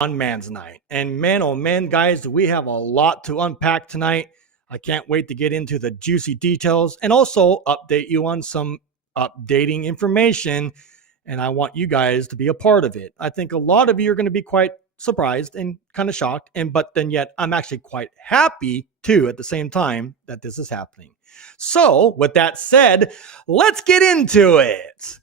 on Man's Night. And man, oh man, guys, we have a lot to unpack tonight. I can't wait to get into the juicy details and also update you on some updating information. And I want you guys to be a part of it. I think a lot of you are going to be quite surprised and kind of shocked. But then yet I'm actually quite happy too at the same time that this is happening. So with that said, let's get into it.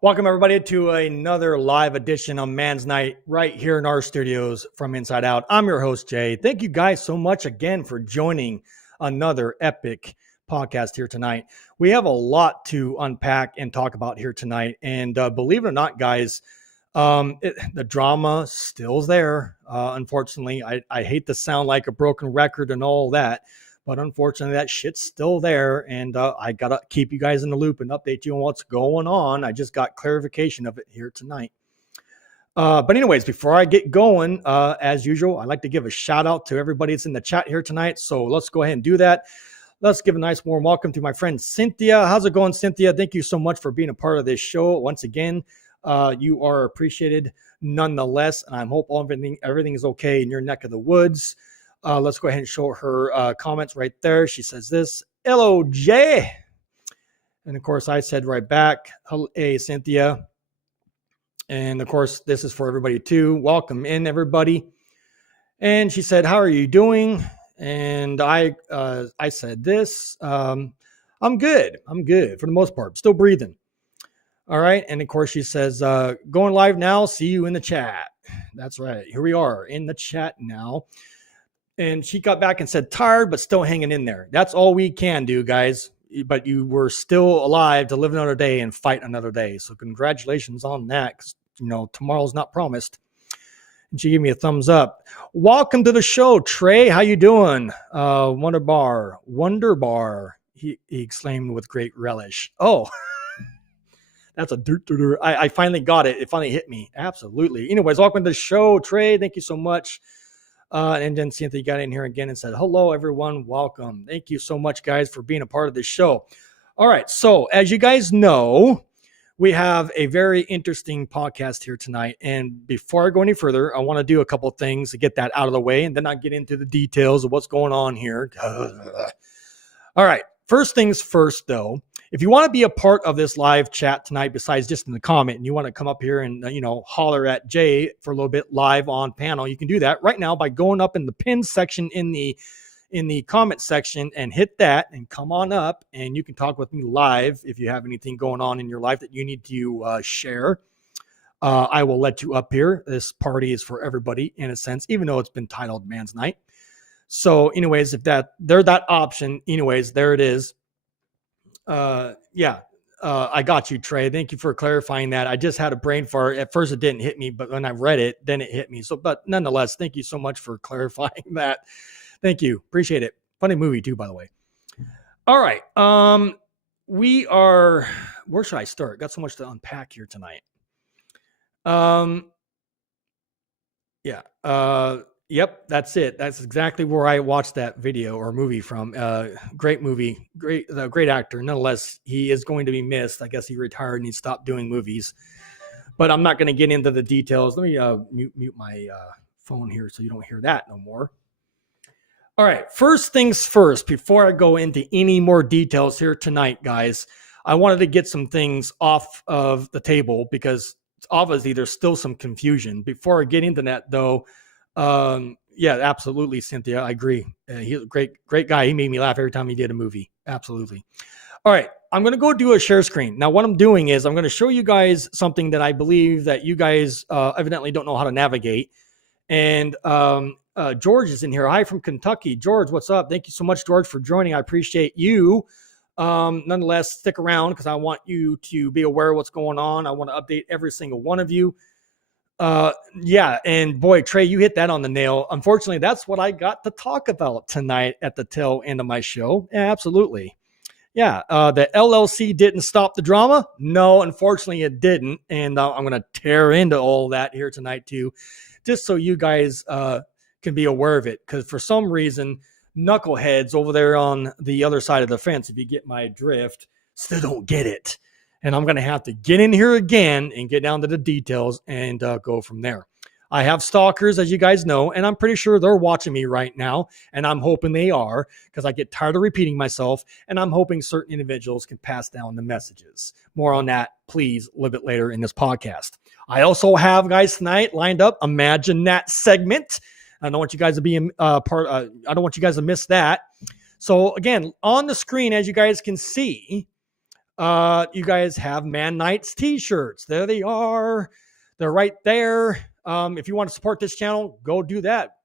Welcome, everybody, to another live edition of Man's Night right here in our studios from Inside Out. I'm your host, Jay. Thank you guys so much again for joining another epic podcast here tonight. We have a lot to unpack and talk about here tonight. And believe it or not, guys, the drama still's there. Unfortunately, I hate to sound like a broken record and all that. But unfortunately, that shit's still there, and I got to keep you guys in the loop and update you on what's going on. I just got clarification of it here tonight. But anyways, before I get going, as usual, I'd like to give a shout out to everybody that's in the chat here tonight. So let's go ahead and do that. Let's give a nice warm welcome to my friend Cynthia. How's it going, Cynthia? Thank you so much for being a part of this show. Once again, you are appreciated nonetheless, and I hope everything is okay in your neck of the woods. Let's go ahead and show her comments right there. She says this, hello, Jay. And of course, I said right back, hey, Cynthia. And of course, this is for everybody too. Welcome in, everybody. And she said, how are you doing? And I said this, I'm good. I'm good for the most part. Still breathing. All right. And of course, she says, going live now. See you in the chat. That's right. Here we are in the chat now. And she got back and said, tired, but still hanging in there. That's all we can do, guys. But you were still alive to live another day and fight another day. So congratulations on that. Because, tomorrow's not promised. And she gave me a thumbs up. Welcome to the show, Trey. How you doing? Wonder bar. He exclaimed with great relish. Oh, that's a I finally got it. It finally hit me. Absolutely. Anyways, welcome to the show, Trey. Thank you so much. And then Cynthia got in here again and said, hello, everyone. Welcome. Thank you so much, guys, for being a part of this show. All right. So as you guys know, we have a very interesting podcast here tonight. And before I go any further, I want to do a couple of things to get that out of the way. And then I'll get into the details of what's going on here. All right. First things first, though. If you want to be a part of this live chat tonight, besides just in the comment, and you want to come up here and, holler at Jay for a little bit live on panel, you can do that right now by going up in the pin section in the comment section and hit that and come on up, and you can talk with me live if you have anything going on in your life that you need to share. I will let you up here. This party is for everybody in a sense, even though it's been titled Man's Night. So anyways, if there's that option, anyways, there it is. I got you, Trey. Thank you for clarifying that. I just had a brain fart. At first it didn't hit me, but when I read it, then it hit me. So, but nonetheless, thank you so much for clarifying that. Thank you. Appreciate it. Funny movie too, by the way. All right. Where should I start? Got so much to unpack here tonight. Yep, that's it. That's exactly where I watched that video or movie from. Great movie, great actor. Nonetheless, he is going to be missed. I guess he retired and he stopped doing movies. But I'm not going to get into the details. Let me mute my phone here so you don't hear that no more. All right, first things first, before I go into any more details here tonight, guys, I wanted to get some things off of the table because obviously there's still some confusion. Before I get into that, though, Yeah, absolutely, Cynthia. I agree. He's a great guy. He made me laugh every time he did a movie. Absolutely. All right, I'm going to go do a share screen. Now, what I'm doing is I'm going to show you guys something that I believe that you guys evidently don't know how to navigate. And George is in here. Hi from Kentucky. George, what's up? Thank you so much, George, for joining. I appreciate you. Nonetheless, stick around because I want you to be aware of what's going on. I want to update every single one of you. Yeah, and boy, Trey, you hit that on the nail. Unfortunately, that's what I got to talk about tonight at the tail end of my show. Yeah, absolutely. Yeah, the LLC didn't stop the drama. No, unfortunately, it didn't. And I'm going to tear into all that here tonight, too, just so you guys can be aware of it. Because for some reason, knuckleheads over there on the other side of the fence, if you get my drift, still don't get it. And I'm going to have to get in here again and get down to the details and go from there. I have stalkers, as you guys know, and I'm pretty sure they're watching me right now. And I'm hoping they are because I get tired of repeating myself. And I'm hoping certain individuals can pass down the messages. More on that, please, a little bit later in this podcast. I also have, guys, tonight lined up Imagine That segment. I don't want you guys to be I don't want you guys to miss that. So again, on the screen, as you guys can see, you guys have Man Knight's t-shirts. There they are. They're right there. If you want to support this channel, go do that.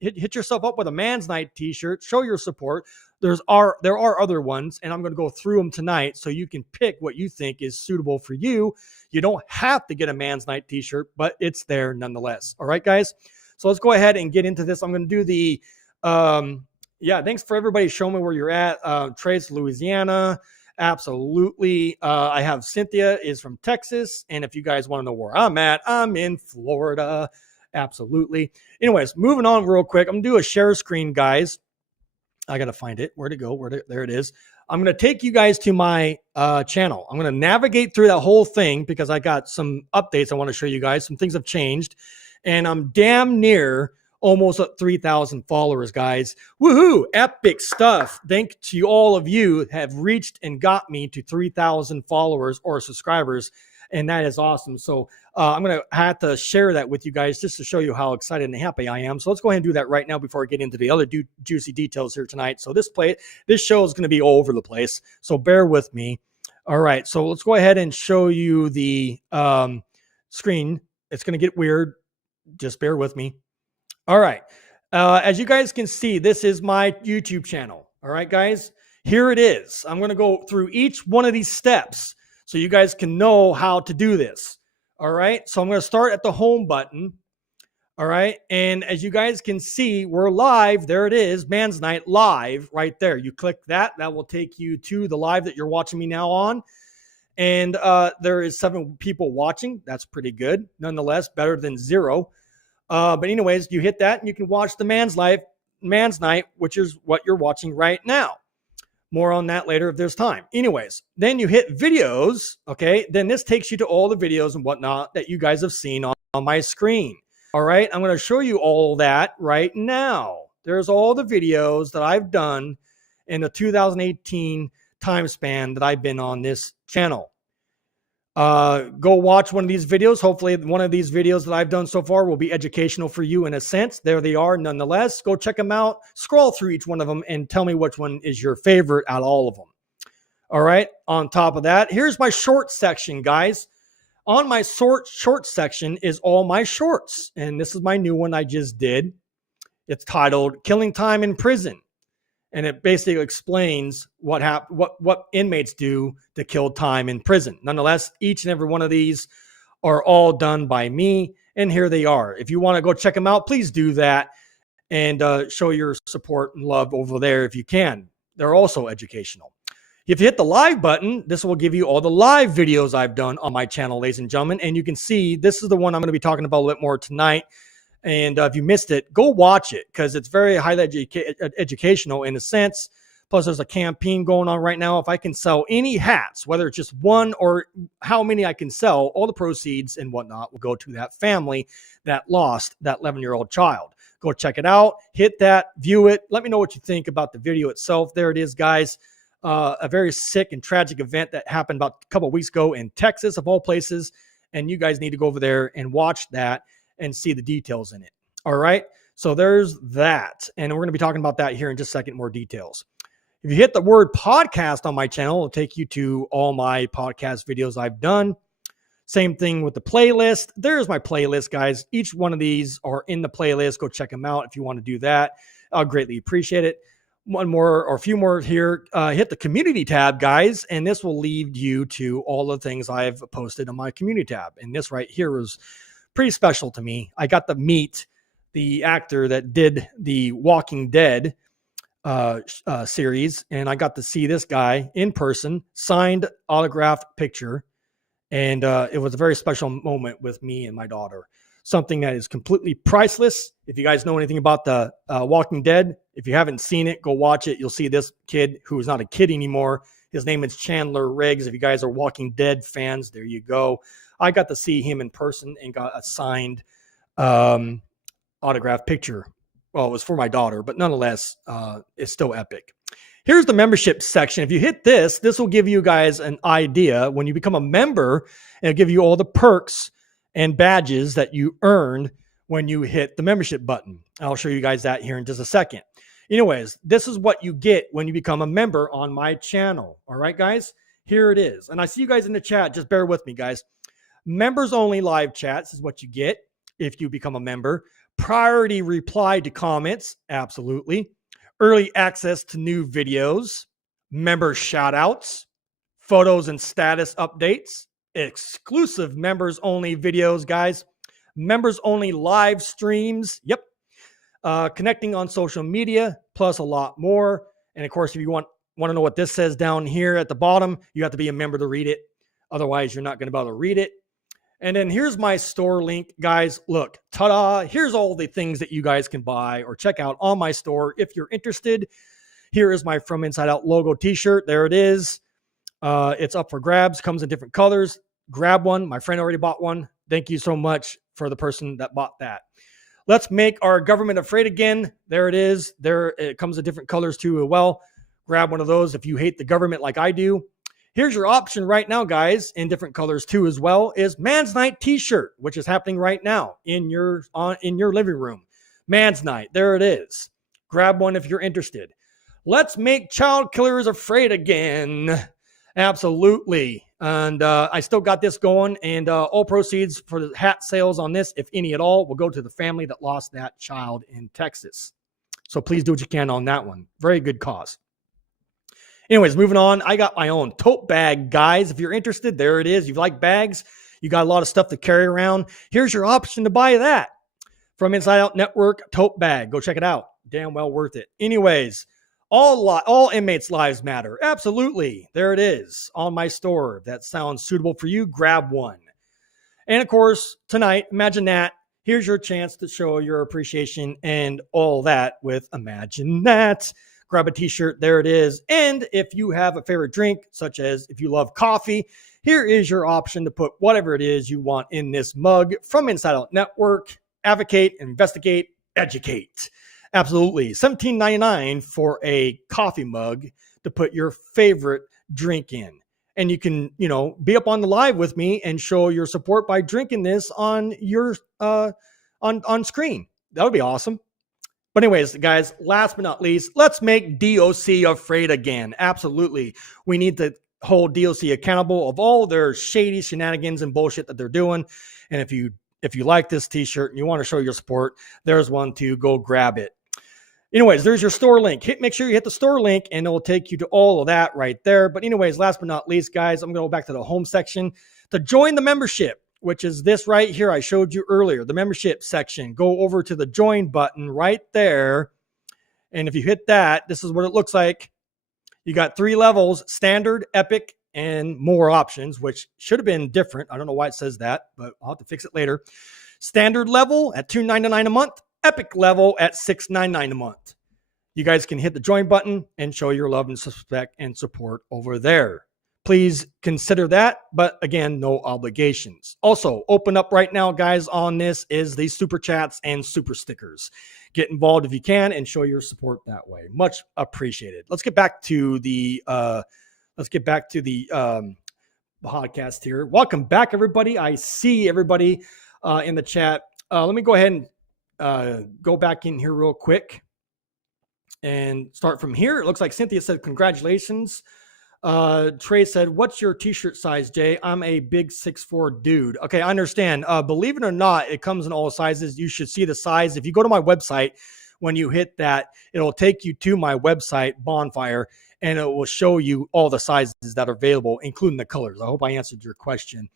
Hit yourself up with a Man's Night t-shirt. Show your support. There are other ones, and I'm going to go through them tonight so you can pick what you think is suitable for you. You don't have to get a Man's Night t-shirt, but it's there nonetheless. All right, guys? So let's go ahead and get into this. I'm going to do the, thanks for everybody showing me where you're at. Trey's Louisiana. Absolutely. I have Cynthia is from Texas. And if you guys want to know where I'm at, I'm in Florida. Absolutely. Anyways, moving on real quick. I'm going to do a share screen, guys. I got to find it. Where'd it go? There it is. I'm going to take you guys to my channel. I'm going to navigate through that whole thing because I got some updates I want to show you guys. Some things have changed. And I'm damn near almost at 3,000 followers, guys. Woohoo! Epic stuff. Thank to all of you have reached and got me to 3,000 followers or subscribers, and that is awesome. So I'm going to have to share that with you guys just to show you how excited and happy I am. So let's go ahead and do that right now before I get into the other juicy details here tonight. So this show is going to be all over the place, so bear with me. All right, so let's go ahead and show you the screen. It's going to get weird. Just bear with me. All right. As you guys can see, this is my YouTube channel. All right, guys, here it is. I'm going to go through each one of these steps so you guys can know how to do this. All right. So I'm going to start at the home button. All right. And as you guys can see, we're live. There it is. Man's Night live right there. You click that. That will take you to the live that you're watching me now on. And there is 7 people watching. That's pretty good. Nonetheless, better than 0. But anyways, you hit that and you can watch the Man's Night, which is what you're watching right now. More on that later if there's time. Anyways, then you hit videos. Okay. Then this takes you to all the videos and whatnot that you guys have seen on my screen. All right. I'm going to show you all that right now. There's all the videos that I've done in the 2018 time span that I've been on this channel. Go watch one of these videos. Hopefully one of these videos that I've done so far will be educational for you in a sense. There they are. Nonetheless, go check them out, scroll through each one of them and tell me which one is your favorite out of all of them. All right. On top of that, here's my short section, guys. On my short section is all my shorts. And this is my new one I just did. It's titled Killing Time in Prison. And it basically explains what inmates do to kill time in prison. Nonetheless, each and every one of these are all done by me. And here they are. If you want to go check them out, please do that. And show your support and love over there if you can. They're also educational. If you hit the live button, this will give you all the live videos I've done on my channel, ladies and gentlemen. And you can see this is the one I'm going to be talking about a little bit more tonight. And if you missed it, go watch it because it's very highly educational in a sense. Plus, there's a campaign going on right now. If I can sell any hats, whether it's just one or how many I can sell, all the proceeds and whatnot will go to that family that lost that 11-year-old child. Go check it out. Hit that. View it. Let me know what you think about the video itself. There it is, guys. A very sick and tragic event that happened about a couple of weeks ago in Texas, of all places. And you guys need to go over there and watch that and see the details in it. All right. So there's that. And we're going to be talking about that here in just a second, more details. If you hit the word podcast on my channel, it'll take you to all my podcast videos I've done. Same thing with the playlist. There's my playlist, guys. Each one of these are in the playlist. Go check them out if you want to do that. I'll greatly appreciate it. One more or a few more here. Hit the community tab, guys, and this will lead you to all the things I've posted on my community tab. And this right here was pretty special to me. I got to meet the actor that did the Walking Dead series, and I got to see this guy in person, signed autographed picture, and it was a very special moment with me and my daughter. Something that is completely priceless. If you guys know anything about the Walking Dead, if you haven't seen it, go watch it. You'll see this kid who is not a kid anymore. His name is Chandler Riggs. If you guys are Walking Dead fans, there you go. I got to see him in person and got a signed autographed picture. Well, it was for my daughter, but nonetheless, it's still epic. Here's the membership section. If you hit this, this will give you guys an idea. When you become a member, it'll give you all the perks and badges that you earned when you hit the membership button. I'll show you guys that here in just a second. Anyways, this is what you get when you become a member on my channel. All right, guys, here it is. And I see you guys in the chat. Just bear with me, guys. Members only live chats is what you get if you become a member. Priority reply to comments, absolutely. Early access to new videos, member shout outs, photos and status updates, exclusive members only videos, guys, members only live streams. Yep. Connecting on social media, plus a lot more. And of course, if you want to know what this says down here at the bottom, you have to be a member to read it. Otherwise, you're not going to be able to read it. And then here's my store link, guys. Look, ta-da. Here's all the things that you guys can buy or check out on my store if you're interested. Here is my From Inside Out logo t-shirt. There it is. It's up for grabs. Comes in different colors. Grab one. My friend already bought one. Thank you so much for the person that bought that. Let's make our government afraid again. There it is. There it comes in different colors too as well. Grab one of those if you hate the government like I do. Here's your option right now, guys, in different colors too as well, is Man's Night t-shirt, which is happening right now in your living room. Man's Night, there it is. Grab one if you're interested. Let's make child killers afraid again. Absolutely. And I still got this going, and all proceeds for the hat sales on this, if any at all, will go to the family that lost that child in Texas. So please do what you can on that one. Very good cause. Anyways, moving on, I got my own tote bag, guys. If you're interested, there it is. You like bags, you got a lot of stuff to carry around. Here's your option to buy that. From Inside Out Network tote bag. Go check it out. Damn well worth it. Anyways, all inmates' lives matter. Absolutely. There it is on my store. If that sounds suitable for you, grab one. And of course, tonight, imagine that. Here's your chance to show your appreciation and all that with Imagine That. Grab a t-shirt, there it is. And if you have a favorite drink, such as if you love coffee, here is your option to put whatever it is you want in this mug. From Inside Out Network. Advocate, investigate, educate. Absolutely. $17.99 for a coffee mug to put your favorite drink in. And you can, be up on the live with me and show your support by drinking this on your on screen. That would be awesome. But anyways, guys, last but not least, let's make DOC afraid again. Absolutely. We need to hold DOC accountable of all their shady shenanigans and bullshit that they're doing. And if you like this t-shirt and you want to show your support, there's one to go grab it. Anyways, there's your store link. Make sure you hit the store link and it will take you to all of that right there. But anyways, last but not least, guys, I'm going to go back to the home section to join the membership, which is this right here I showed you earlier, the membership section. Go over to the join button right there. And if you hit that, this is what it looks like. You got 3 levels, standard, epic, and more options, which should have been different. I don't know why it says that, but I'll have to fix it later. Standard level at $2.99 a month, epic level at $6.99 a month. You guys can hit the join button and show your love and respect and support over there. Please consider that, but again, no obligations. Also, open up right now, guys, on this is the super chats and super stickers. Get involved if you can and show your support that way. Much appreciated. Let's get back to the podcast here. Welcome back, everybody. I see everybody in the chat. Let me go ahead and go back in here real quick and start from here. It looks like Cynthia said, congratulations. Trey said, what's your t-shirt size, Jay? I'm a big 6'4" dude. Okay, I understand. Believe it or not, it comes in all sizes. You should see the size. If you go to my website, when you hit that, it'll take you to my website, Bonfire, and it will show you all the sizes that are available, including the colors. I hope I answered your question.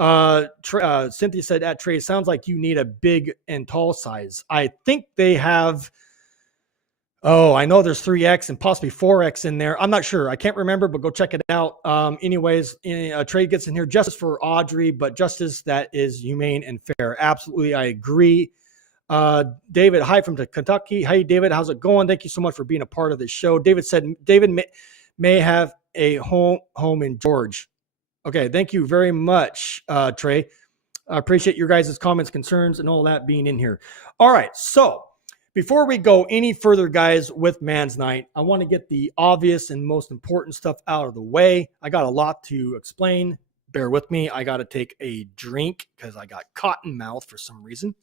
Cynthia said, at Trey, sounds like you need a big and tall size. I think they have... Oh, I know there's 3X and possibly 4X in there. I'm not sure. I can't remember, but go check it out. Anyways, Trey gets in here. Justice for Audrey, but justice that is humane and fair. Absolutely, I agree. David, hi from Kentucky. Hey, David, how's it going? Thank you so much for being a part of this show. David said David may have a home in George. Okay, thank you very much, Trey. I appreciate your guys' comments, concerns, and all that being in here. All right, so before we go any further, guys, with Man's Night, I want to get the obvious and most important stuff out of the way. I got a lot to explain. Bear with me. I got to take a drink because I got cotton mouth for some reason.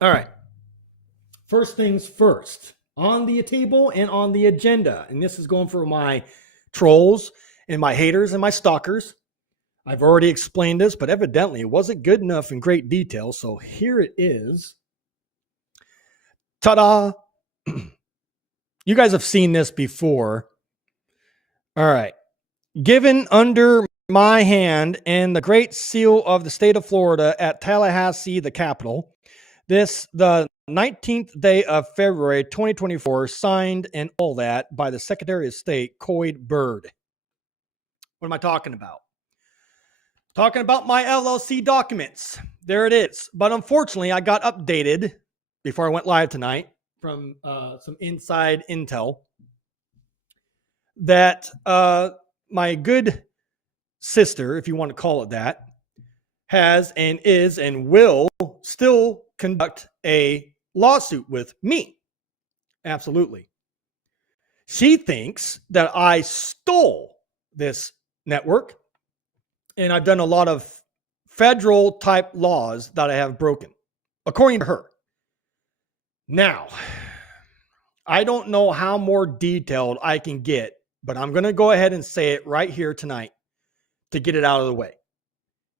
All right. First things first. On the table and on the agenda, and this is going for my trolls and my haters and my stalkers. I've already explained this, but evidently it wasn't good enough in great detail. So here it is. Ta-da! You guys have seen this before. All right. Given under my hand and the Great Seal of the state of Florida at Tallahassee, the capital, the 19th day of February, 2024, signed and all that by the Secretary of State, Coyd Bird. What am I talking about? Talking about my LLC documents. There it is. But unfortunately, I got updated before I went live tonight from some inside intel that my good sister, if you want to call it that, has and is and will still conduct a lawsuit with me. Absolutely. She thinks that I stole this network. And I've done a lot of federal type laws that I have broken, according to her. Now, I don't know how more detailed I can get, but I'm going to go ahead and say it right here tonight to get it out of the way.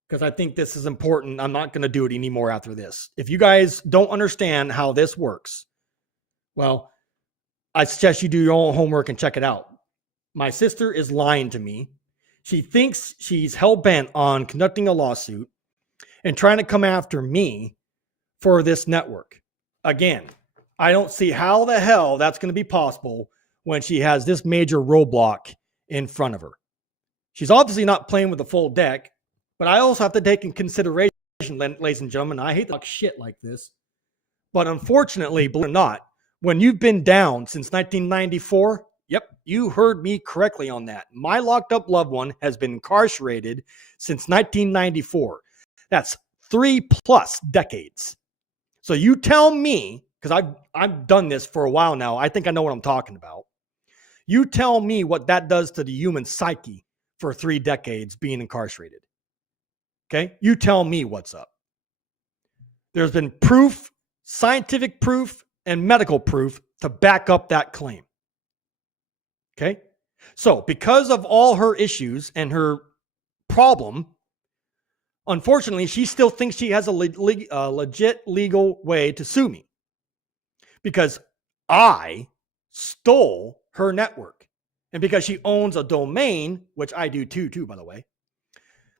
Because I think this is important. I'm not going to do it anymore after this. If you guys don't understand how this works, well, I suggest you do your own homework and check it out. My sister is lying to me. She thinks she's hell-bent on conducting a lawsuit and trying to come after me for this network. Again, I don't see how the hell that's going to be possible when she has this major roadblock in front of her. She's obviously not playing with the full deck, but I also have to take in consideration, ladies and gentlemen, I hate to talk shit like this, but unfortunately, believe it or not, when you've been down since 1994, yep, you heard me correctly on that. My locked up loved one has been incarcerated since 1994. That's 3+ decades. So you tell me, because I've done this for a while now. I think I know what I'm talking about. You tell me what that does to the human psyche for 3 decades being incarcerated. Okay? You tell me what's up. There's been proof, scientific proof, and medical proof to back up that claim. Okay? So, because of all her issues and her problem, unfortunately, she still thinks she has a legit legal way to sue me. Because I stole her network. And because she owns a domain, which I do too, by the way,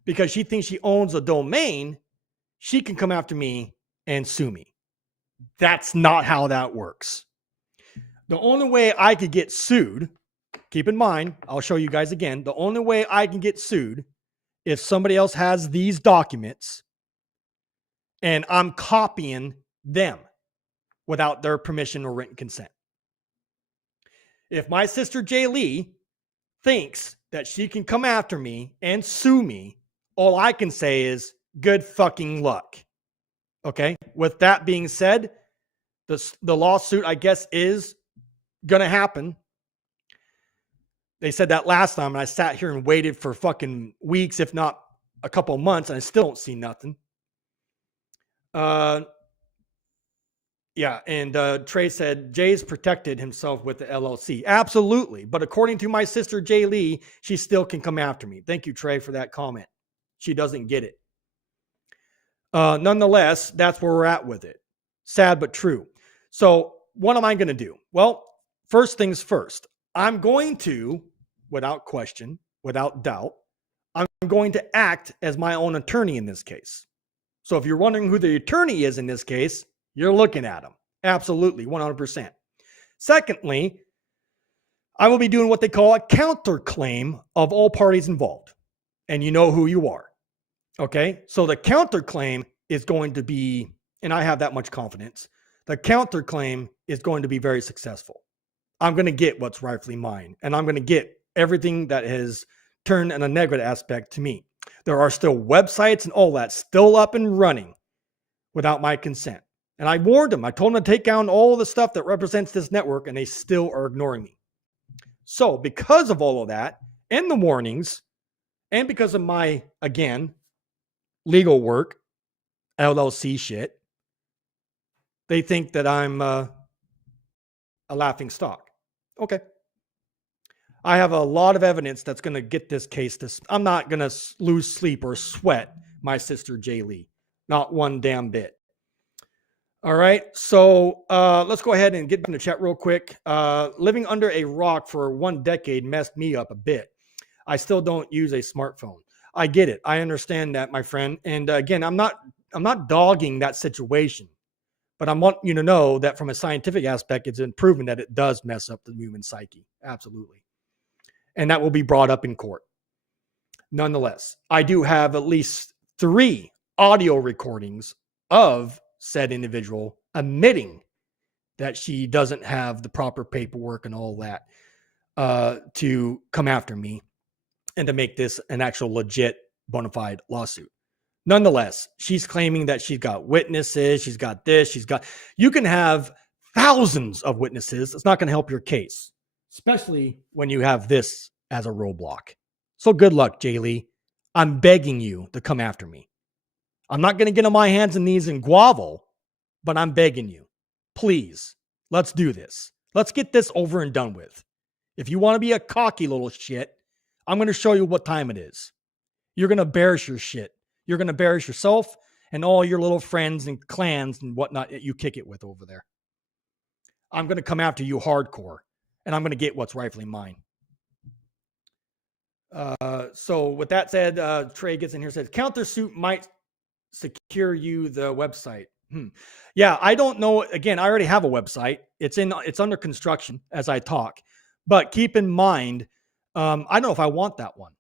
because she thinks she owns a domain, she can come after me and sue me. That's not how that works. The only way I could get sued, keep in mind, I'll show you guys again, the only way I can get sued if somebody else has these documents and I'm copying them without their permission or written consent. If my sister Jay Lee thinks that she can come after me and sue me, all I can say is good fucking luck. Okay? With that being said, the lawsuit, I guess, is going to happen. They said that last time, and I sat here and waited for fucking weeks, if not a couple of months and I still don't see nothing. Yeah, and Trey said Jay's protected himself with the LLC. Absolutely, but according to my sister Jay Lee, she still can come after me. Thank you, Trey, for that comment. She doesn't get it. Nonetheless, that's where we're at with it. Sad but true. So what am I going to do? Well, first things first. I'm going to, without question, without doubt, I'm going to act as my own attorney in this case. So if you're wondering who the attorney is in this case, you're looking at him. Absolutely, 100%. Secondly, I will be doing what they call a counterclaim of all parties involved. And you know who you are. Okay? So the counterclaim is going to be, and I have that much confidence, the counterclaim is going to be very successful. I'm going to get what's rightfully mine. And I'm going to get everything that has turned in a negative aspect to me. There are still websites and all that still up and running without my consent. And I warned them. I told them to take down all the stuff that represents this network, and they still are ignoring me. So because of all of that, and the warnings, and because of my, again, legal work, LLC shit, they think that I'm a laughing stock. Okay. I have a lot of evidence that's going to get this case. I'm not going to lose sleep or sweat my sister Jay Lee. Not one damn bit. All right. So let's go ahead and get back in the chat real quick. Living under a rock for 1 decade messed me up a bit. I still don't use a smartphone. I get it. I understand that, my friend. And again, I'm not dogging that situation, but I want you to know that from a scientific aspect, it's been proven that it does mess up the human psyche. Absolutely. And that will be brought up in court. Nonetheless, I do have at least 3 audio recordings of said individual admitting that she doesn't have the proper paperwork and all that to come after me and to make this an actual legit bona fide lawsuit. Nonetheless, she's claiming that she's got witnesses, she's got this, you can have thousands of witnesses. It's not going to help your case, especially when you have this as a roadblock. So good luck, Jay Lee. I'm begging you to come after me. I'm not going to get on my hands and knees and grovel, but I'm begging you. Please, let's do this. Let's get this over and done with. If you want to be a cocky little shit, I'm going to show you what time it is. You're going to embarrass your shit. You're going to embarrass yourself and all your little friends and clans and whatnot that you kick it with over there. I'm going to come after you hardcore, and I'm going to get what's rightfully mine. So with that said, Trey gets in here and says, countersuit might secure you the website. Yeah, I don't know. Again, I already have a website. It's under construction as I talk. But keep in mind, I don't know if I want that one.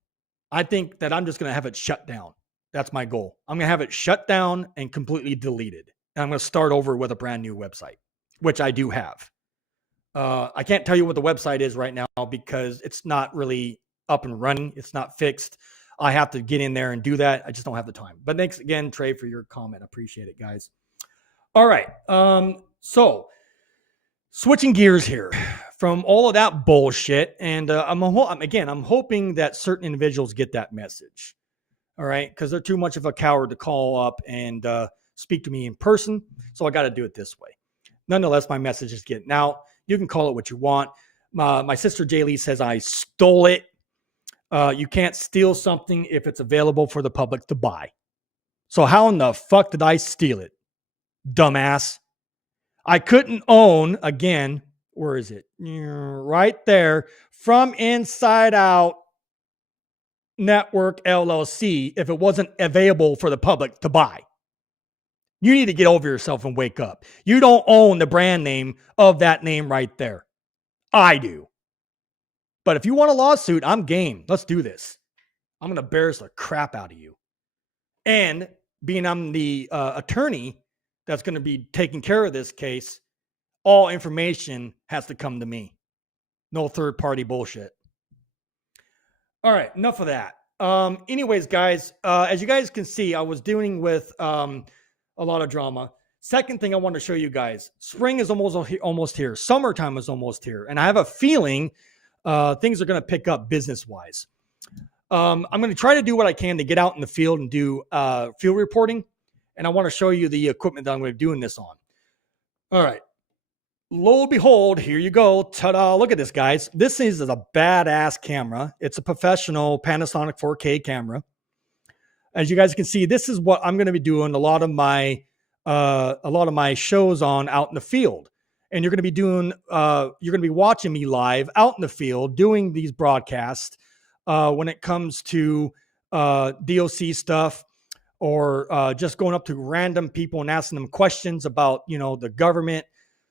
I think that I'm just going to have it shut down. That's my goal. I'm going to have it shut down and completely deleted. And I'm going to start over with a brand new website, which I do have. I can't tell you what the website is right now because it's not really up and running. It's not fixed. I have to get in there and do that. I just don't have the time. But thanks again, Trey, for your comment. Appreciate it, guys. All right. So switching gears here from all of that bullshit. And I'm hoping that certain individuals get that message. All right. Because they're too much of a coward to call up and speak to me in person. So I got to do it this way. Nonetheless, my message is getting out. You can call it what you want. My sister Jay Lee says I stole it. You can't steal something if it's available for the public to buy. So how in the fuck did I steal it? Dumbass. I couldn't own, again, where is it? Right there, From Inside Out Network LLC if it wasn't available for the public to buy. You need to get over yourself and wake up. You don't own the brand name of that name right there. I do. But if you want a lawsuit, I'm game. Let's do this. I'm going to embarrass the crap out of you. And being I'm the attorney that's going to be taking care of this case, all information has to come to me. No third-party bullshit. All right, enough of that. Anyways, guys, as you guys can see, I was dealing with a lot of drama. Second thing I want to show you guys, spring is almost here. Summertime is almost here. And I have a feeling things are going to pick up business-wise. I'm going to try to do what I can to get out in the field and do field reporting. And I want to show you the equipment that I'm going to be doing this on. All right. Lo and behold, here you go. Ta-da. Look at this, guys. This is a badass camera. It's a professional Panasonic 4K camera. As you guys can see, this is what I'm going to be doing a lot of my shows on out in the field. And you're going to be doing, you're going to be watching me live out in the field doing these broadcasts when it comes to DOC stuff, or just going up to random people and asking them questions about, the government,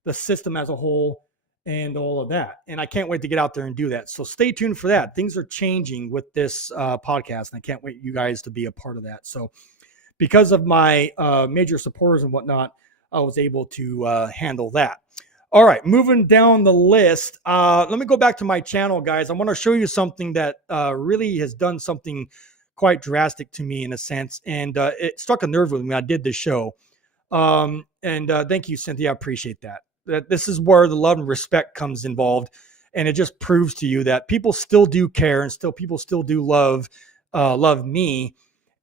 the system as a whole, and all of that. And I can't wait to get out there and do that. So stay tuned for that. Things are changing with this podcast, and I can't wait you guys to be a part of that. So because of my major supporters and whatnot, I was able to handle that. All right, moving down the list. Let me go back to my channel, guys. I want to show you something that really has done something quite drastic to me in a sense. And it struck a nerve with me. I did this show. And thank you, Cynthia. I appreciate that. That this is where the love and respect comes involved. And it just proves to you that people still do care, and people still do love me.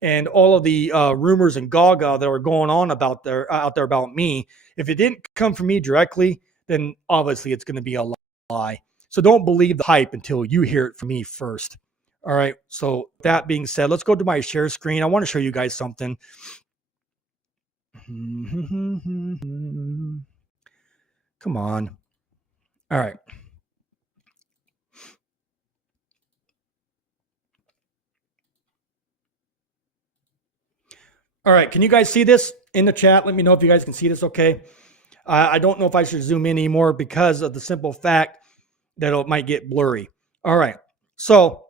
And all of the rumors and gaga that are going on out there about me, if it didn't come from me directly, then obviously it's going to be a lie. So don't believe the hype until you hear it from me first. All right. So that being said, let's go to my share screen. I want to show you guys something. Come on. All right. All right. Can you guys see this in the chat? Let me know if you guys can see this okay. I don't know if I should zoom in anymore because of the simple fact that it might get blurry. All right. So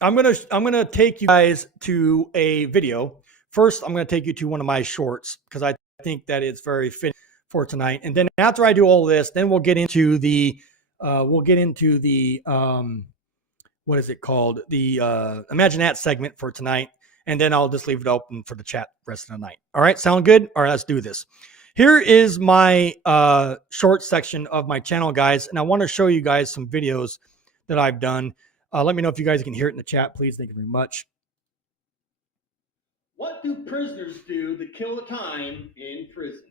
I'm gonna take you guys to a video. First, I'm gonna take you to one of my shorts because I think that it's very fitting for tonight. And then after I do all this, then we'll get into the what is it called? The Imagine That segment for tonight. And then I'll just leave it open for the chat the rest of the night. All right, sound good? All right, let's do this. Here is my short section of my channel, guys. And I want to show you guys some videos that I've done. Let me know if you guys can hear it in the chat, please. Thank you very much. What do prisoners do to kill the time in prison?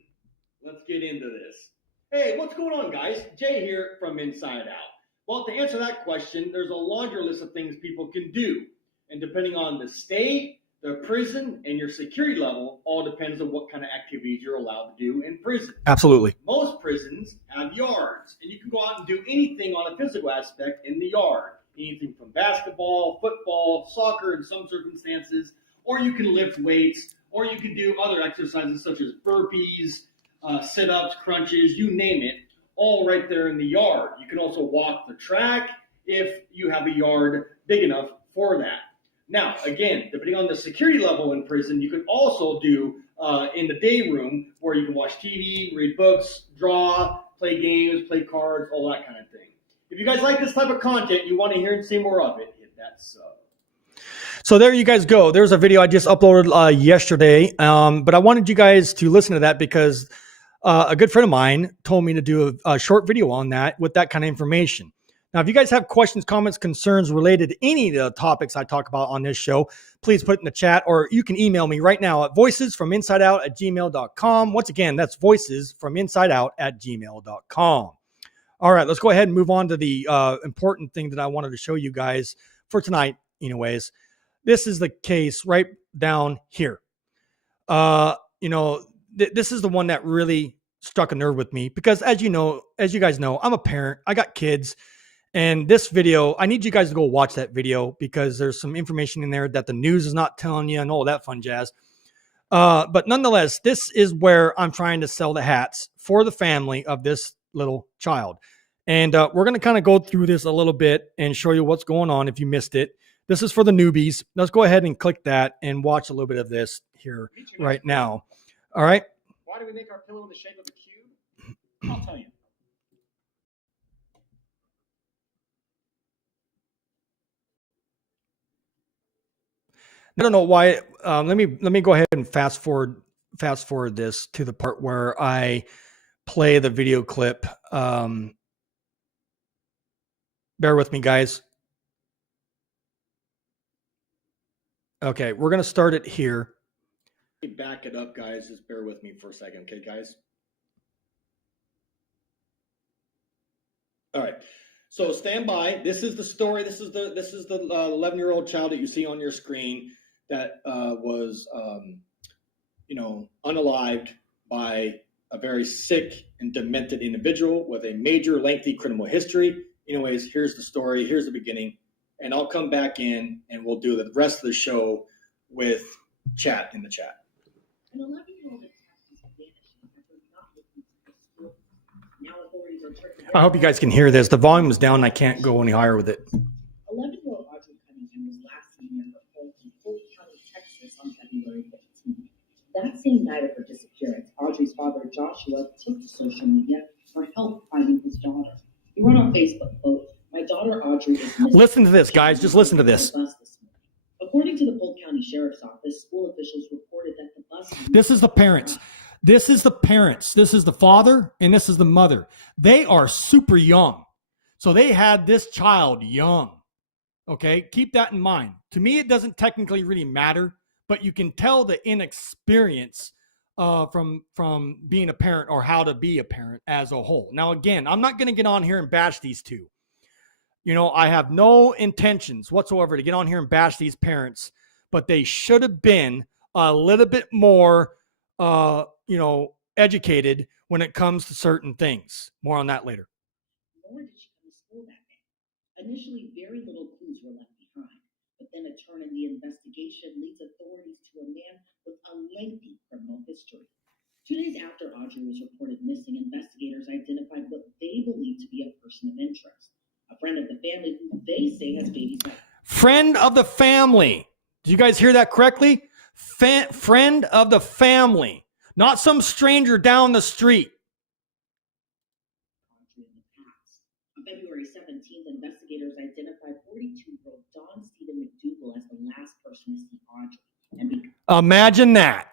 Let's get into this. Hey, what's going on, guys? Jay here from Inside Out. Well, to answer that question, there's a longer list of things people can do. And depending on the state, the prison, and your security level, all depends on what kind of activities you're allowed to do in prison. Absolutely. Most prisons have yards, and you can go out and do anything on a physical aspect in the yard. Anything from basketball, football, soccer in some circumstances, or you can lift weights, or you can do other exercises such as burpees, sit-ups, crunches, you name it, all right there in the yard. You can also walk the track if you have a yard big enough for that. Now, again, depending on the security level in prison, you can also do in the day room where you can watch TV, read books, draw, play games, play cards, all that kind of thing. If you guys like this type of content, you want to hear and see more of it, hit that sub. So there you guys go. There's a video I just uploaded yesterday, but I wanted you guys to listen to that because a good friend of mine told me to do a short video on that with that kind of information. Now, if you guys have questions, comments, concerns related to any of the topics I talk about on this show, please put it in the chat, or you can email me right now at voicesfrominsideout@gmail.com. Once again, that's voicesfrominsideout@gmail.com. All right, let's go ahead and move on to the important thing that I wanted to show you guys for tonight. Anyways, this is the case right down here. This is the one that really struck a nerve with me because, as you guys know, I'm a parent. I got kids. And this video, I need you guys to go watch that video because there's some information in there that the news is not telling you and all that fun jazz. But nonetheless, this is where I'm trying to sell the hats for the family of this little child. And we're going to kind of go through this a little bit and show you what's going on if you missed it. This is for the newbies. Let's go ahead and click that and watch a little bit of this here right now. All right. Why do we make our pillow in the shape of a cube? I'll tell you. I don't know why. Let me go ahead and fast forward this to the part where I play the video clip. Bear with me, guys. Okay, we're going to start it here. Back it up, guys. Just bear with me for a second, okay, guys? All right. So stand by. This is the story. This is the 11-year-old child that you see on your screen that was unalived by a very sick and demented individual with a major lengthy criminal history. Anyways, here's the story. Here's the beginning. And I'll come back in and we'll do the rest of the show with chat in the chat. An 11-year-old I hope you guys can hear this. The volume is down and I can't go any higher with it. 11-year-old Audrey Cunningham was last seen near her home in Polk County, Texas on February 15th. That same night of her disappearance, Audrey's father, Joshua, took to social media for help finding his daughter. He wrote on Facebook, quote, "My daughter Audrey is missing." Listen to this, guys. Just listen to this. According to the Polk County Sheriff's Office, school officials reported that the bus... This is the parents. This is the parents. This is the father and this is the mother. They are super young. So they had this child young. Okay, keep that in mind. To me, it doesn't technically really matter, but you can tell the inexperience from being a parent or how to be a parent as a whole. Now, again, I'm not going to get on here and bash these two. I have no intentions whatsoever to get on here and bash these parents, but they should have been a little bit more educated when it comes to certain things. More on that later. Nor did she come to school that day. Initially, very little clues were left behind, but then a turn in the investigation leads authorities to a man with a lengthy criminal history. 2 days after Audrey was reported missing, investigators identified what they believe to be a person of interest, a friend of the family who they say has babies. Friend of the family. Did you guys hear that correctly? Friend of the family, not some stranger down the street. On February 17th, investigators identified 42-year-old Don Stephen McDougal as the last person to see Audrey. And imagine that.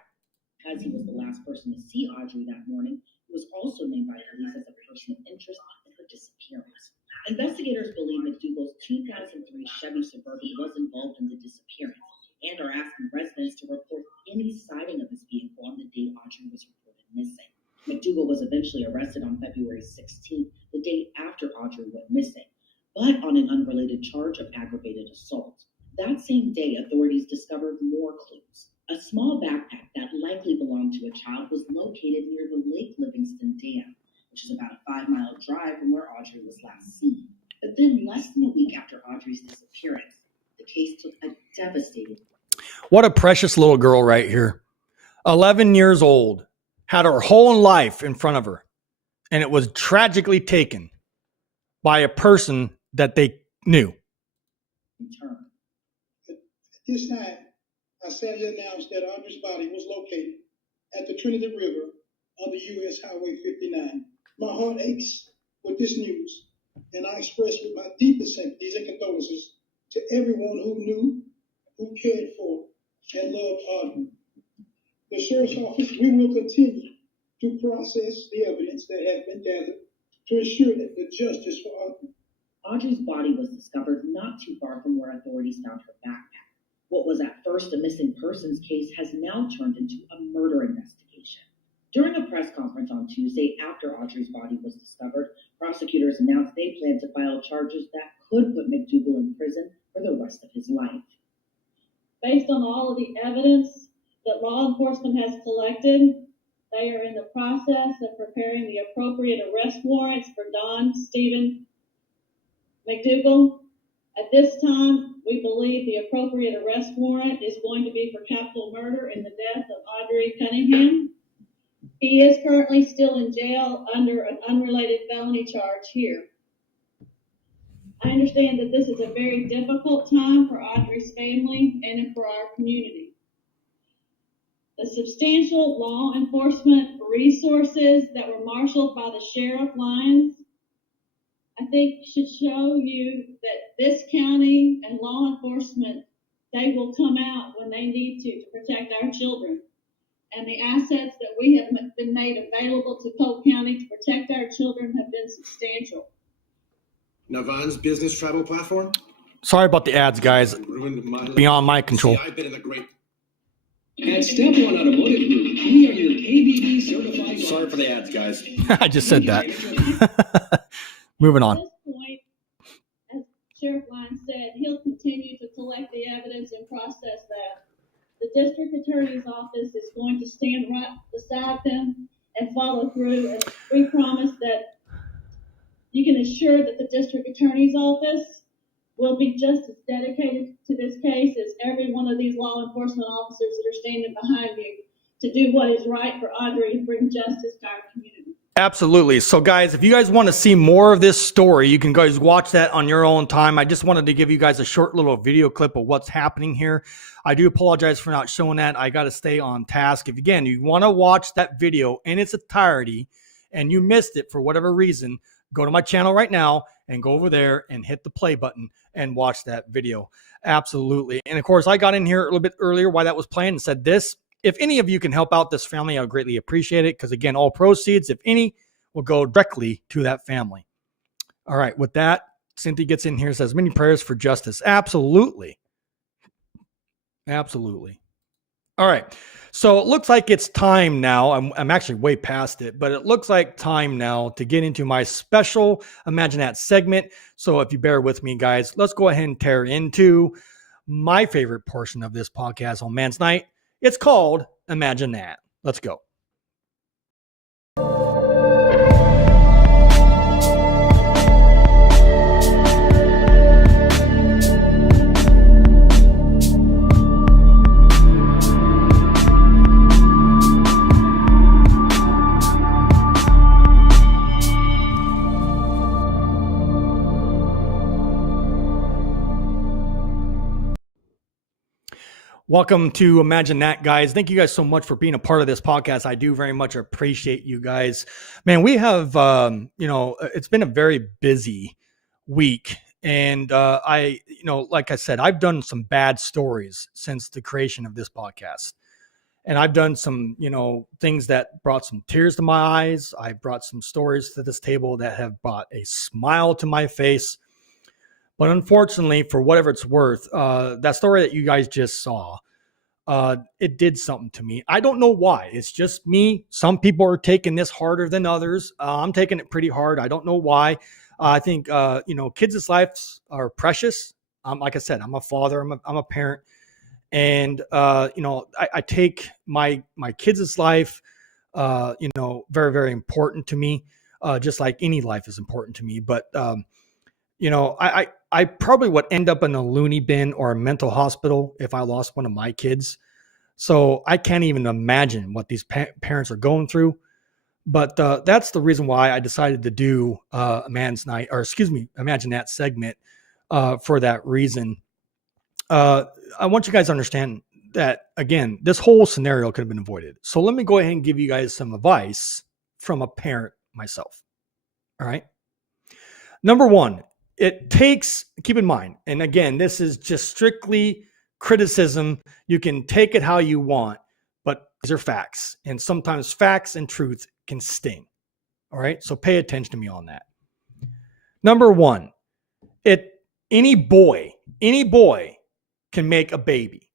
Because he was the last person to see Audrey that morning, he was also named by police as a person of interest in her disappearance. Investigators believe McDougal's 2003 Chevy Suburban was involved in the disappearance, and are asking residents to report any sighting of his vehicle on the day Audrey was reported missing. McDougal was eventually arrested on February 16th, the day after Audrey went missing, but on an unrelated charge of aggravated assault. That same day, authorities discovered more clues. A small backpack that likely belonged to a child was located near the Lake Livingston Dam, which is about a 5-mile drive from where Audrey was last seen. But then, less than a week after Audrey's disappearance, the case took a devastating... What a precious little girl right here. 11 years old, had her whole life in front of her, and it was tragically taken by a person that they knew. At this time, I sadly announced that Audrey's body was located at the Trinity River on the U.S. Highway 59. My heart aches with this news, and I express with my deepest sympathies and condolences to everyone who knew, who cared for, and loved Audrey. The Sheriff's Office, we will continue to process the evidence that has been gathered to ensure that the justice for Audrey. Audrey's body was discovered not too far from where authorities found her backpack. What was at first a missing persons case has now turned into a murder investigation. During a press conference on Tuesday after Audrey's body was discovered, prosecutors announced they plan to file charges that could put McDougal in prison for the rest of his life. Based on all of the evidence that law enforcement has collected, they are in the process of preparing the appropriate arrest warrants for Don Stephen McDougal. At this time, we believe the appropriate arrest warrant is going to be for capital murder in the death of Audrey Cunningham. He is currently still in jail under an unrelated felony charge here. I understand that this is a very difficult time for Audrey's family and for our community. The substantial law enforcement resources that were marshaled by the Sheriff Lyons, I think should show you that this county and law enforcement, they will come out when they need to protect our children. And the assets that we have been made available to Polk County to protect our children have been substantial. Navon's business travel platform? Sorry about the ads, guys. Beyond my control. I've been in the great. At Step One Automotive Group, we are your KBB certified. Sorry for the ads, guys. I just said that. Moving on. At this point, as Sheriff Lyons said, he'll continue to collect the evidence and process that. The district attorney's office is going to stand right beside them and follow through. And we promise that you can assure that the district attorney's office will be just as dedicated to this case as every one of these law enforcement officers that are standing behind you to do what is right for Audrey and bring justice to our community. Absolutely. So guys, if you guys want to see more of this story, you can guys watch that on your own time. I just wanted to give you guys a short little video clip of what's happening here. I do apologize for not showing that. I got to stay on task. If again, you want to watch that video in its entirety and you missed it for whatever reason, go to my channel right now and go over there and hit the play button and watch that video. Absolutely. And of course, I got in here a little bit earlier while that was playing and said this. If any of you can help out this family, I would greatly appreciate it. Because again, all proceeds, if any, will go directly to that family. All right. With that, Cynthia gets in here and says, many prayers for justice. Absolutely. Absolutely. All right. So it looks like it's time now. I'm actually way past it, but it looks like time now to get into my special Imagine That segment. So if you bear with me, guys, let's go ahead and tear into my favorite portion of this podcast on Man's Night. It's called Imagine That. Let's go. Welcome to Imagine That, guys. Thank you guys so much for being a part of this podcast. I do very much appreciate you guys. Man, we have, it's been a very busy week. And like I said, I've done some bad stories since the creation of this podcast. And I've done some, things that brought some tears to my eyes. I brought some stories to this table that have brought a smile to my face. But unfortunately, for whatever it's worth, that story that you guys just saw, it did something to me. I don't know why. It's just me. Some people are taking this harder than others. I'm taking it pretty hard. I don't know why. I think, kids' lives are precious. Like I said, I'm a father. I'm a parent. And, I take my kids' life, very, very important to me, just like any life is important to me. But, I probably would end up in a loony bin or a mental hospital if I lost one of my kids. So I can't even imagine what these parents are going through. But that's the reason why I decided to do Imagine That segment for that reason. I want you guys to understand that, again, this whole scenario could have been avoided. So let me go ahead and give you guys some advice from a parent myself. All right. Number one, keep in mind, and again, this is just strictly criticism. You can take it how you want, but these are facts. And sometimes facts and truth can sting. All right. So pay attention to me on that. Number one, any boy can make a baby,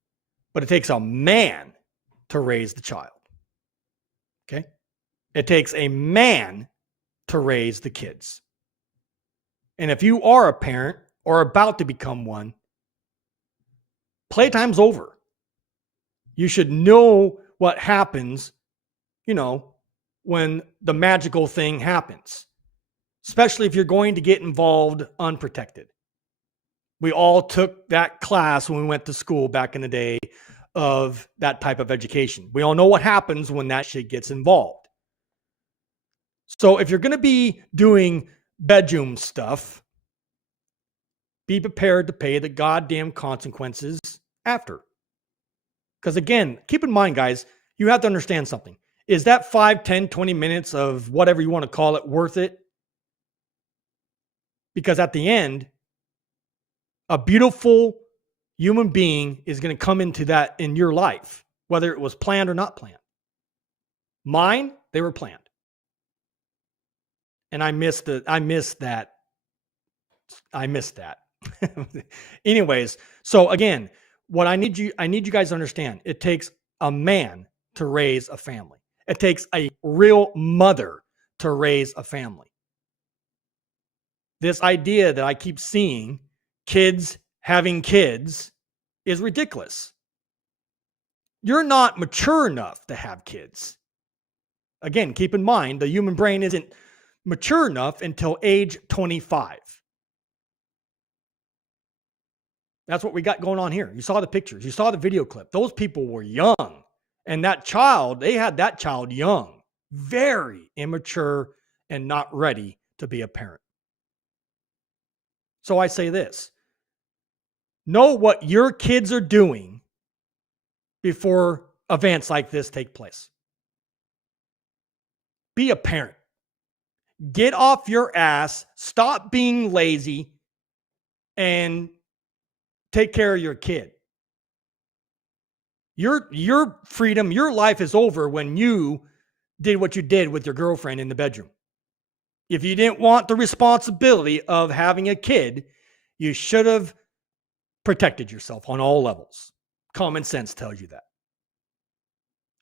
but it takes a man to raise the child. Okay. It takes a man to raise the kids. And if you are a parent or about to become one, playtime's over. You should know what happens, when the magical thing happens, especially if you're going to get involved unprotected. We all took that class when we went to school back in the day of that type of education. We all know what happens when that shit gets involved. So if you're going to be doing bedroom stuff, be prepared to pay the goddamn consequences after. Because again, keep in mind, guys, you have to understand something. Is that 5, 10, 20 minutes of whatever you want to call it worth it? Because at the end, a beautiful human being is going to come into that in your life, whether it was planned or not planned. Mine, they were planned. And I missed that. Anyways, so again, what I need you guys to understand, it takes a man to raise a family. It takes a real mother to raise a family. This idea that I keep seeing, kids having kids, is ridiculous. You're not mature enough to have kids. Again, keep in mind, the human brain isn't mature enough until age 25. That's what we got going on here. You saw the pictures. You saw the video clip. Those people were young. And that child, they had that child young, very immature and not ready to be a parent. So I say this. Know what your kids are doing before events like this take place. Be a parent. Get off your ass. Stop being lazy and take care of your kid. Your freedom, your life is over when you did what you did with your girlfriend in the bedroom. If you didn't want the responsibility of having a kid, you should have protected yourself on all levels. Common sense tells you that.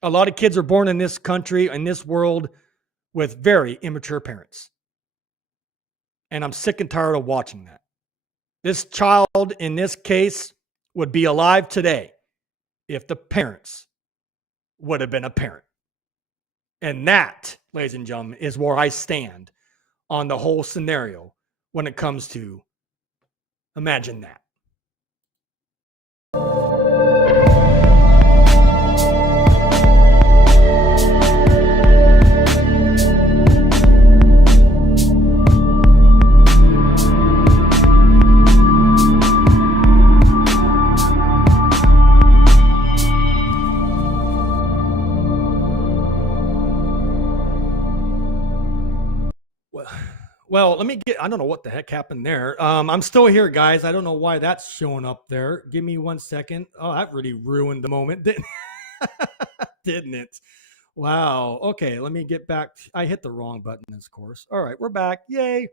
A lot of kids are born in this country, in this world, with very immature parents. And I'm sick and tired of watching that. This child, in this case, would be alive today if the parents would have been a parent. And that, ladies and gentlemen, is where I stand on the whole scenario when it comes to imagine that. Well, let me get, I don't know what the heck happened there. I'm still here, guys. I don't know why that's showing up there. Give me 1 second. Oh, that really ruined the moment, didn't it? Wow. Okay, let me get back. I hit the wrong button, of course. All right, we're back. Yay.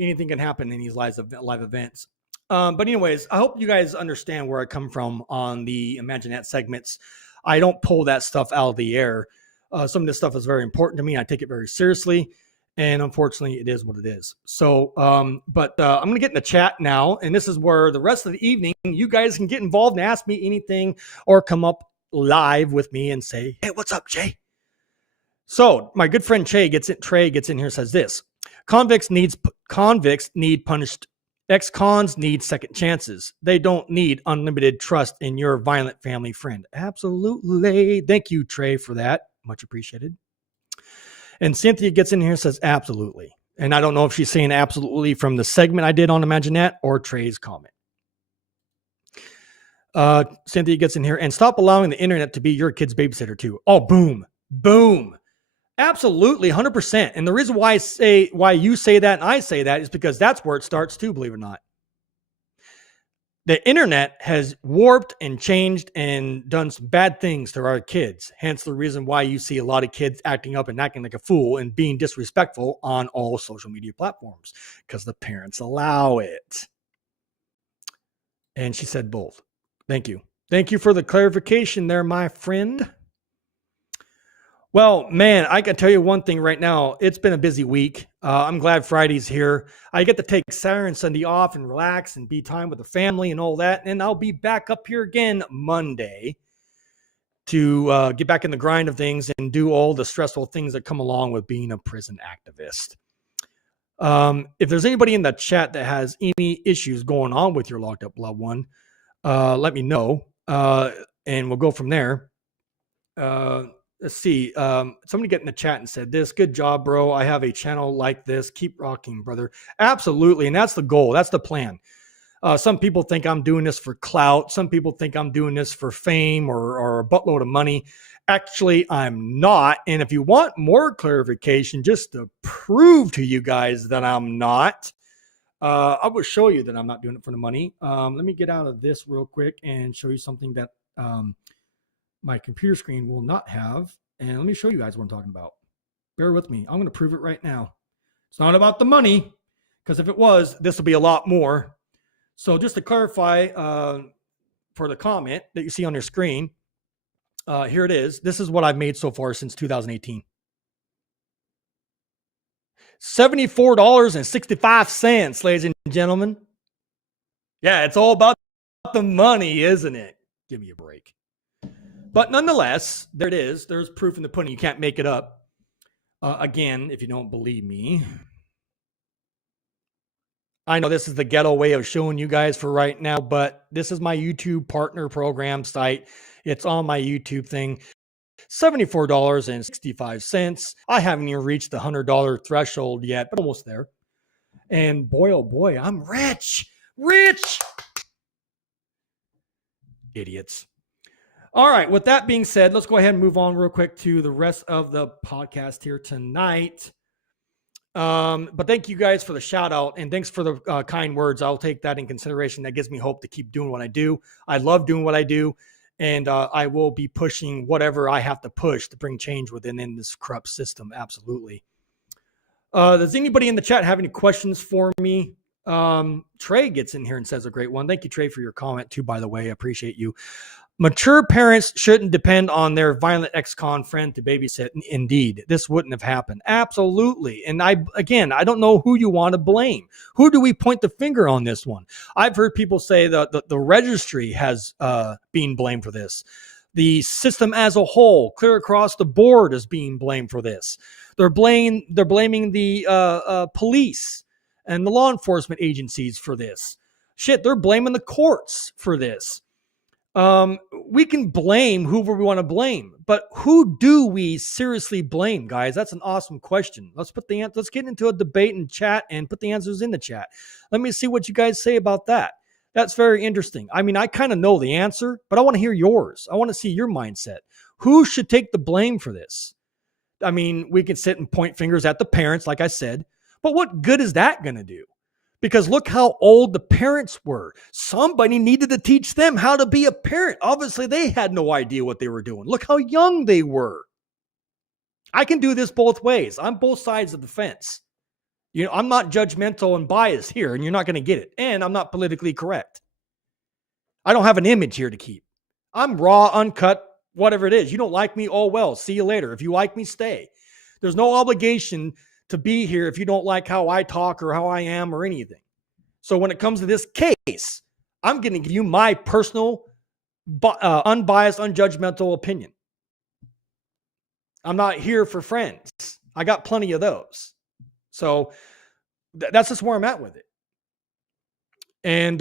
Anything can happen in these live events. But anyways, I hope you guys understand where I come from on the Imaginette segments. I don't pull that stuff out of the air. Some of this stuff is very important to me. I take it very seriously. And unfortunately, it is what it is. So, I'm going to get in the chat now. And this is where the rest of the evening, you guys can get involved and ask me anything or come up live with me and say, hey, what's up, Jay? So my good friend Trey gets in here, says this. Convicts need punished. Ex-cons need second chances. They don't need unlimited trust in your violent family friend. Absolutely. Thank you, Trey, for that. Much appreciated. And Cynthia gets in here and says, absolutely. And I don't know if she's saying absolutely from the segment I did on Imaginette or Trey's comment. Cynthia gets in here and stop allowing the internet to be your kid's babysitter too. Oh, boom, boom. Absolutely, 100%. And the reason why you say that and I say that is because that's where it starts too, believe it or not. The internet has warped and changed and done some bad things to our kids. Hence the reason why you see a lot of kids acting up and acting like a fool and being disrespectful on all social media platforms because the parents allow it. And she said both. Thank you. Thank you for the clarification there, my friend. Well, man, I can tell you one thing right now. It's been a busy week. I'm glad Friday's here. I get to take Saturday and Sunday off and relax and be time with the family and all that. And I'll be back up here again Monday to get back in the grind of things and do all the stressful things that come along with being a prison activist. If there's anybody in the chat that has any issues going on with your locked up loved one, let me know. And we'll go from there. Let's see. Somebody get in the chat and said this. Good job, bro. I have a channel like this. Keep rocking, brother. Absolutely. And that's the goal. That's the plan. Some people think I'm doing this for clout. Some people think I'm doing this for fame or a buttload of money. Actually, I'm not. And if you want more clarification, just to prove to you guys that I'm not, I will show you that I'm not doing it for the money. Let me get out of this real quick and show you something that my computer screen will not have. And let me show you guys what I'm talking about. Bear with me. I'm going to prove it right now. It's not about the money, because if it was, this will be a lot more. So just to clarify, for the comment that you see on your screen, here it is. This is what I've made so far since 2018. $74.65, ladies and gentlemen. Yeah, it's all about the money, isn't it? Give me a break. But nonetheless, there it is. There's proof in the pudding. You can't make it up. Again, if you don't believe me, I know this is the ghetto way of showing you guys for right now, but this is my YouTube partner program site. It's on my YouTube thing. $74.65. I haven't even reached the $100 threshold yet, but almost there. And boy, oh boy, I'm rich. Rich. Idiots. All right. With that being said, let's go ahead and move on real quick to the rest of the podcast here tonight. But thank you guys for the shout out and thanks for the kind words. I'll take that in consideration. That gives me hope to keep doing what I do. I love doing what I do, and I will be pushing whatever I have to push to bring change within this corrupt system. Absolutely. Does anybody in the chat have any questions for me? Trey gets in here and says a great one. Thank you, Trey, for your comment too, by the way. I appreciate you. Mature parents shouldn't depend on their violent ex-con friend to babysit. Indeed, this wouldn't have happened. Absolutely. And I don't know who you want to blame. Who do we point the finger on this one? I've heard people say that the registry has been blamed for this. The system as a whole, clear across the board, is being blamed for this. They're blaming the police and the law enforcement agencies for this. Shit, they're blaming the courts for this. We can blame whoever we want to blame, but who do we seriously blame, guys? That's an awesome question. Let's get into a debate and chat and put the answers in the chat. Let me see what you guys say about that. That's very interesting. I mean, I kind of know the answer, but I want to hear yours. I want to see your mindset. Who should take the blame for this? I mean, we can sit and point fingers at the parents, like I said, but what good is that going to do? Because look how old the parents were. Somebody needed to teach them how to be a parent. Obviously, they had no idea what they were doing. Look how young they were. I can do this both ways. I'm both sides of the fence. You know, I'm not judgmental and biased here, and you're not going to get it. And I'm not politically correct. I don't have an image here to keep. I'm raw, uncut, whatever it is. You don't like me? Oh, well, see you later. If you like me, stay. There's no obligation to be here if you don't like how I talk or how I am or anything. So when it comes to this case, I'm going to give you my personal, unbiased, unjudgmental opinion. I'm not here for friends. I got plenty of those. So that's just where I'm at with it. And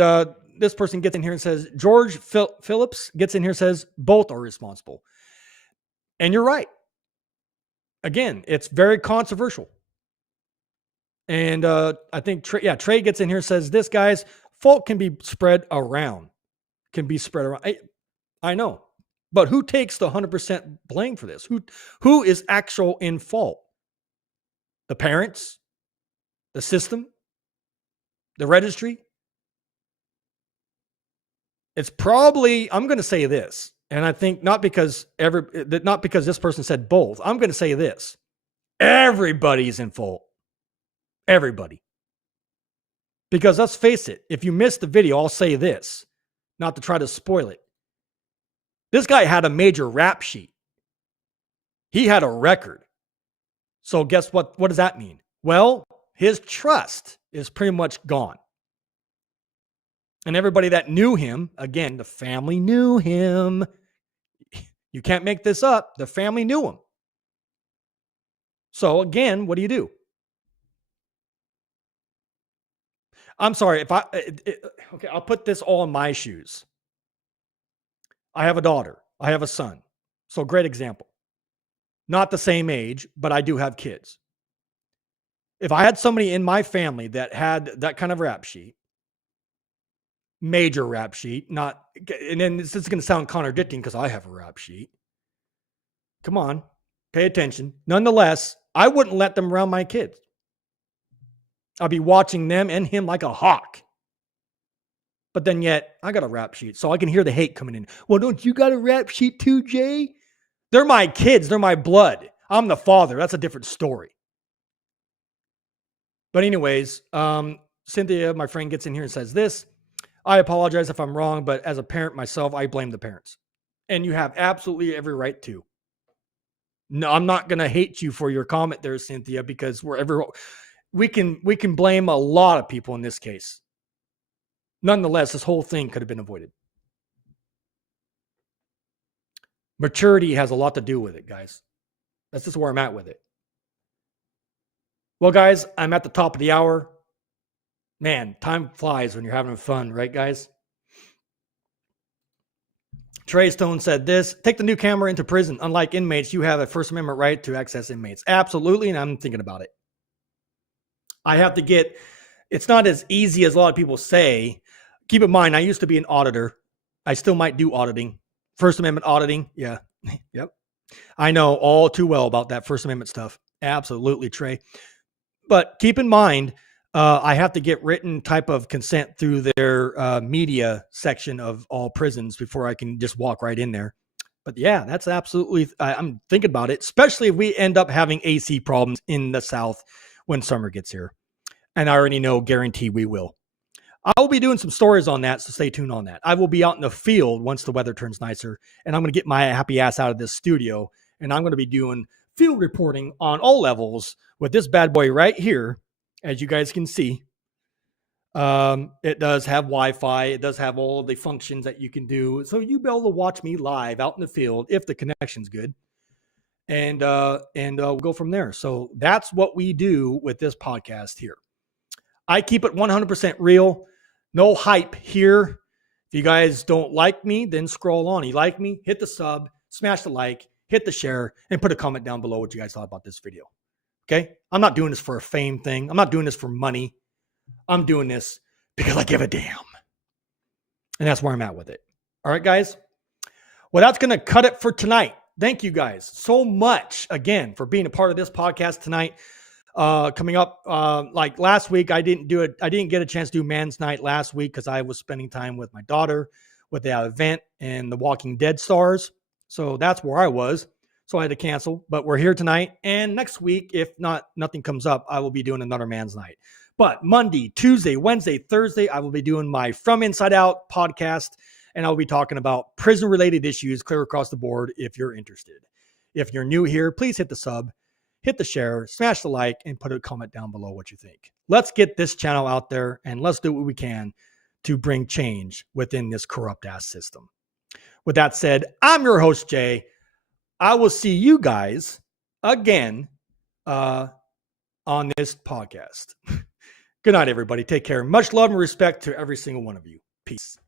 this person gets in here and says, George Phillips gets in here and says, both are responsible. And you're right. Again, it's very controversial. And I think, Trey gets in here and says, this, guys, fault can be spread around. I know. But who takes the 100% blame for this? Who is actual in fault? The parents? The system? The registry? It's probably, I'm going to say this, and I think not because this person said both. I'm going to say this. Everybody's in fault. Everybody. Because let's face it, if you missed the video, I'll say this, not to try to spoil it. This guy had a major rap sheet. He had a record. So guess what? What does that mean? Well, his trust is pretty much gone. And everybody that knew him, again, the family knew him. You can't make this up. The family knew him. So again, what do? I'm sorry, okay, I'll put this all in my shoes. I have a daughter. I have a son. So great example. Not the same age, but I do have kids. If I had somebody in my family that had that kind of rap sheet, major rap sheet, and then this is going to sound contradicting because I have a rap sheet. Come on, pay attention. Nonetheless, I wouldn't let them around my kids. I'll be watching them and him like a hawk. But then yet, I got a rap sheet, so I can hear the hate coming in. Well, don't you got a rap sheet too, Jay? They're my kids. They're my blood. I'm the father. That's a different story. But anyways, Cynthia, my friend, gets in here and says this. I apologize if I'm wrong, but as a parent myself, I blame the parents. And you have absolutely every right to. No, I'm not going to hate you for your comment there, Cynthia, because we can blame a lot of people in this case. Nonetheless, this whole thing could have been avoided. Maturity has a lot to do with it, guys. That's just where I'm at with it. Well, guys, I'm at the top of the hour. Man, time flies when you're having fun, right, guys? Trey Stone said this: take the new camera into prison. Unlike inmates, you have a First Amendment right to access inmates. Absolutely, and I'm thinking about it. I have to get, it's not as easy as a lot of people say. Keep in mind, I used to be an auditor. I still might do auditing. First Amendment auditing. Yeah. Yep. I know all too well about that First Amendment stuff. Absolutely, Trey. But keep in mind, I have to get written type of consent through their media section of all prisons before I can just walk right in there. But yeah, that's absolutely, I'm thinking about it, especially if we end up having AC problems in the South when summer gets here. And I already know, guarantee we will. I'll be doing some stories on that, so stay tuned on that. I will be out in the field once the weather turns nicer, and I'm going to get my happy ass out of this studio, and I'm going to be doing field reporting on all levels with this bad boy right here, as you guys can see. It does have Wi-Fi. It does have all of the functions that you can do, so you'll be able to watch me live out in the field if the connection's good, and we'll go from there. So that's what we do with this podcast here. I keep it 100% real. No hype here. If you guys don't like me, then scroll on. You like me, hit the sub, smash the like, hit the share, and put a comment down below what you guys thought about this video. Okay? I'm not doing this for a fame thing. I'm not doing this for money. I'm doing this because I give a damn. And that's where I'm at with it. All right, guys? Well, that's going to cut it for tonight. Thank you guys so much, again, for being a part of this podcast tonight. Coming up, like last week, I didn't get a chance to do Man's Night last week because I was spending time with my daughter with that event and the Walking Dead stars. So that's where I was. So I had to cancel, but we're here tonight. And next week, if nothing comes up, I will be doing another Man's Night. But Monday, Tuesday, Wednesday, Thursday, I will be doing my From Inside Out podcast, and I'll be talking about prison-related issues clear across the board if you're interested. If you're new here, please hit the sub, hit the share, smash the like, and put a comment down below what you think. Let's get this channel out there, and let's do what we can to bring change within this corrupt-ass system. With that said, I'm your host, Jay. I will see you guys again on this podcast. Good night, everybody. Take care. Much love and respect to every single one of you. Peace.